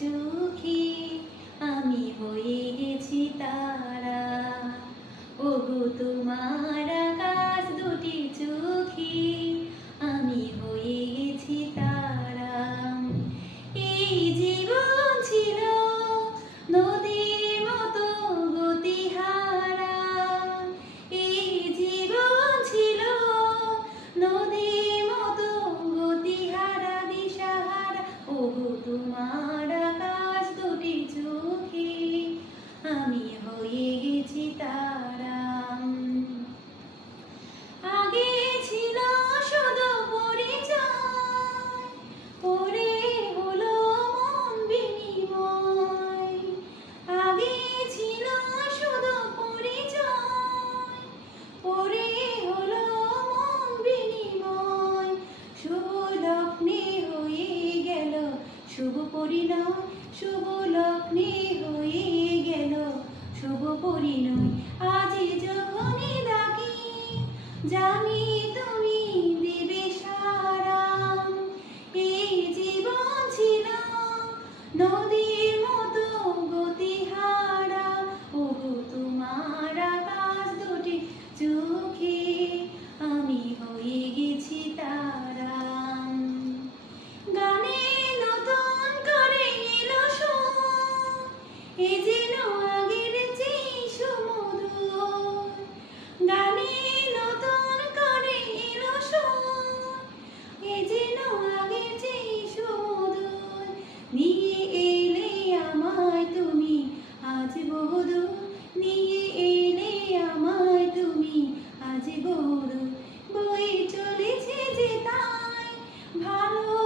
চোখে আমি হয়ে গেছি তারা। ওগো তোমার আকাশ দুটি চোখে আমি হয়ে গেছি তারা। এই জীবন ছিল নদীর মতো গতিহারা, এই জীবন ছিল নদীর মতো গতিহারা দিশাহারা। ওগো তোমার আকাশ দুটি চোখে আমি হয়ে গেছি তারা। আগে ছিল শুধু পরিচয়, পরে হলো মন বিনিময়। আগে ছিল শুধু পরিচয়, পরে হলো মন বিনিময়। শুভ লগ্নে হয়ে গেল শুভ পরিণয়, শুভ লগ্নে হয়ে গেল শুভ পরিণয়। আজি যখনই ডাকি জানি তুমি দেবে সারা। এই জীবন ছিল নদীর মতো গতিহারা। ওগো তোমার আকাশ দুটি চোখে আমি হয়ে গেছি তারা। গানে নতুন করে এলো সুর, এ যেন আগের চেয়ে সুমধুর। গানে নতুন করে এলো সুর, এ যেন আগের চেয়ে সুমধুর। নিয়ে এলে আমায় তুমি আজ বহুদূর, নিয়ে এলে আমায় তুমি আজ বহুদূর। বয়ে চলেছে যে তাই ভালো